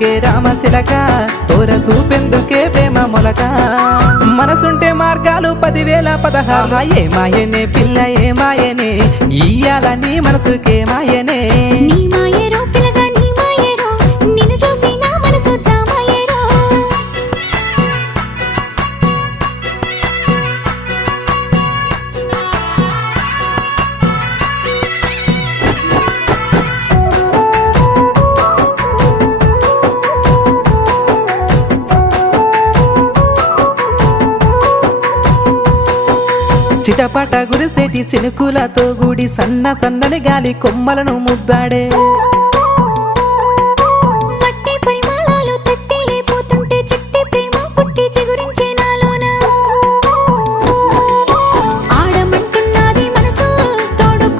చూపెందుకే రామశిలక తోర చూపెందుకే ప్రేమ మొలక మనసుంటే మార్గాలు 10,000 16 ఏ మాయనే పిల్ల ఏ మాయనే ఇయ్యాల నీ మనసుకే మాయనే నీ మాయరో పిల్లగా నీ మాయరో నిన్ను చూసి నా మనసు జామాయరో చిటపట గురిసేటి సినుకులతో గుడి సన్న సన్నని గాలి కొమ్మలను ముద్దాడే